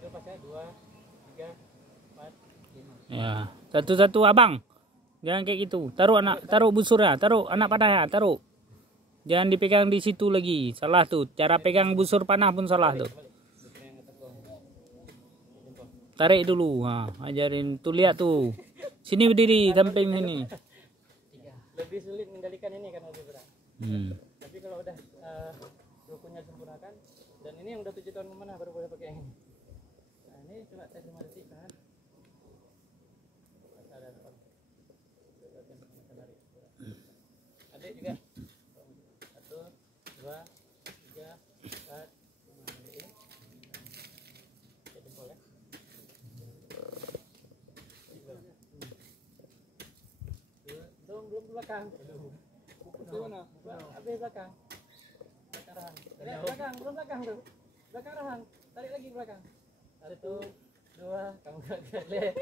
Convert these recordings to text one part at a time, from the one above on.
lepas ya. 2, 3, 4, 5. Ya, satu-satu abang. Jangan kayak gitu. Taruh busur ya, taruh anak panah ya, taruh. Jangan dipegang di situ lagi. Salah tuh. Cara pegang busur panah pun salah tuh. Tarik dulu. Nah, ajarin tuh, lihat tuh. Sini berdiri, samping sini. Lebih sulit mengendalikan ini karena lebih berat. Tapi kalau udah rukunnya sempurnakan, dan ini yang udah 7 tahun memanah baru boleh pakai yang ini. Nah ini coba tes 5 detik kan. Adik juga. 1, 2, 3, 4, 5. Ini. Jempol ya. Belum belakang. Gimana? Habis belakang. Belakang rahang. Belakang, belum belakang tuh. Belakang rahang. Tarik lagi belakang. 1, 2, kamu lihat.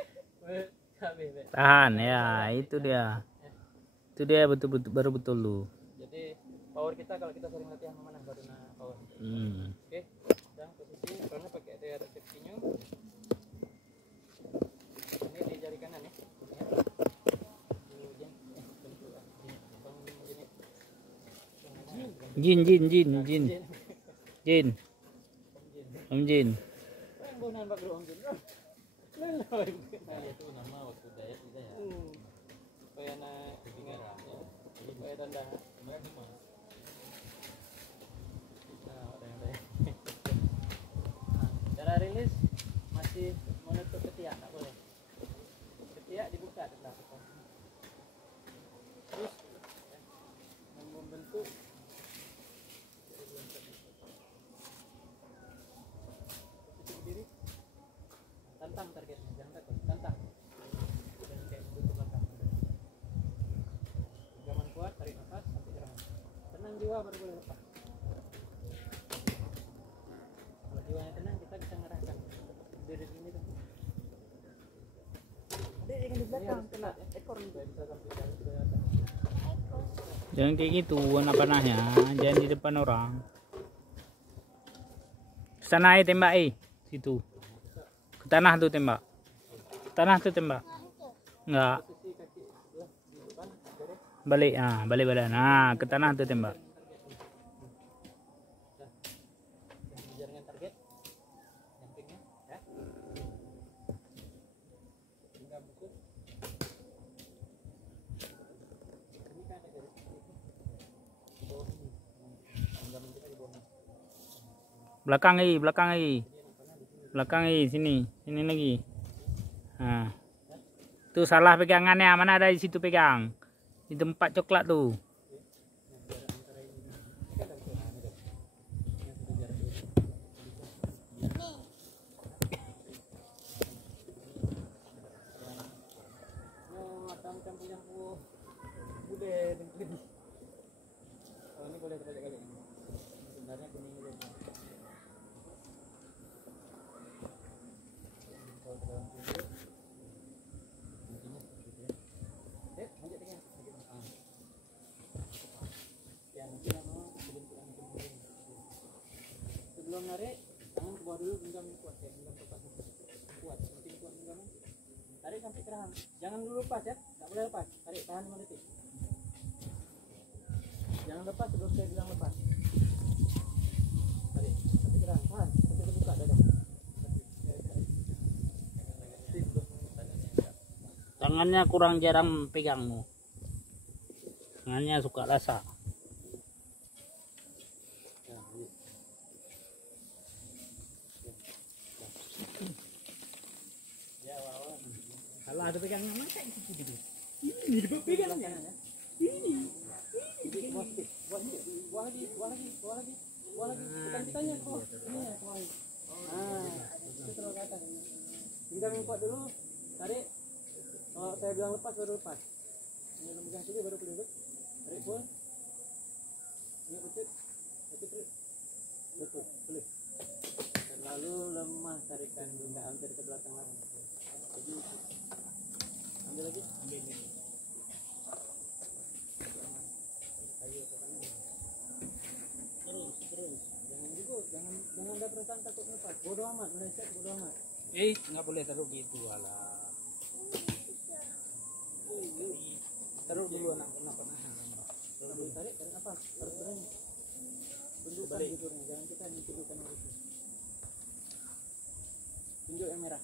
Habis. Tahan ya, itu dia. Itu dia betul-betul baru betul lu. Jadi power kita kalau kita sering latihan memanah baru power. Oke. Sekarang posisi karena pakai ada safety-nya. Ini di jari kanan ya. Jin. Om Jin. Itu nama waktu diet kita ya. Supaya naik tinggal supaya rendah. Nah, cara rilis masih menutup ketiak, tak boleh. Ketiak dibuka tetap. Terus membentuk diri. Tantang targetnya, jangan takut, tantang. Jangan kayak mundur ke belakang. Gaman kuat, tarik nafas sampai gerangan. Tenang jiwa baru boleh lepas. Kalau jiwanya tenang, kita bisa ngerahkan dari sini tuh. Ada yang di belakang kena ekor nih, bisa sampai dari atas. Jangan kayak gitu anak panahnya, jangan di depan orang. Sana aja tembak situ. Ke tanah tuh tembak. Tanah tuh tembak. Enggak. Balik, balik badan. Nah, ke tanah tuh tembak. Jaringan target. Sampingnya, ya. Hingga busur. Ini kan ada garis itu. Di bawah ini. Genggaman kita di bawah. Belakang sini lagi. Nah. Tuh salah pegangannya, mana ada di situ pegang. Di tempat coklat tuh. Ini boleh kali. Sebenarnya kuning dulu. Sebelum narik, tangan ke bawah dulu, genggam kuat ya, genggam kuat. Kuat, makin kuat genggaman. Tarik sampai ke rahang. Jangan dulu lepas ya, tak boleh lepas. Tarik, tahan 5 detik. Jangan lepas sebelum saya bilang lepas. Tarik, sampai ke rahang, tahan, sampai terbuka dada. Tangannya kurang jarang pegangmu. Tangannya suka rasa. Kalau ada pegangnya masa itu gitu. Ini juga pegangnya. Ini. Buah lagi. Kita tanya kok. Ini ya, kau. Itu terus ke atas. Genggam yang kuat dulu. Tarik. Kalau saya bilang lepas baru lepas. Ini memegang sini baru boleh. Tarik full. Ini betul. Boleh. Terlalu lemah tarikan, enggak hampir ke belakang lagi. Ambil lagi. Ayo ke kanan. Terus. Jangan ada perasaan takut lepas. Bodoh amat. amat, meleset bodo amat. Nggak boleh taruh gitu alah. Taruh dulu anak panah. Tarik, tarik apa? Harus berani. Tundukkan busurnya, jangan kita ditundukkan oleh itu. Tunjuk yang merah.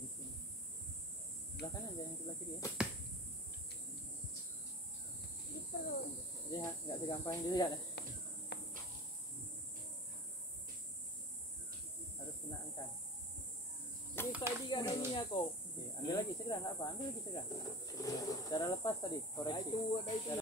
Di sini. Sebelah kanan, jangan sebelah kiri ya. Jadi nggak segampang yang dilihat ya. Harus kena angka. Ini tadi gak ada ininya kok. Ambil lagi segera, nggak apa, ambil lagi segera. Cara lepas tadi, koreksi. Itu ada itu.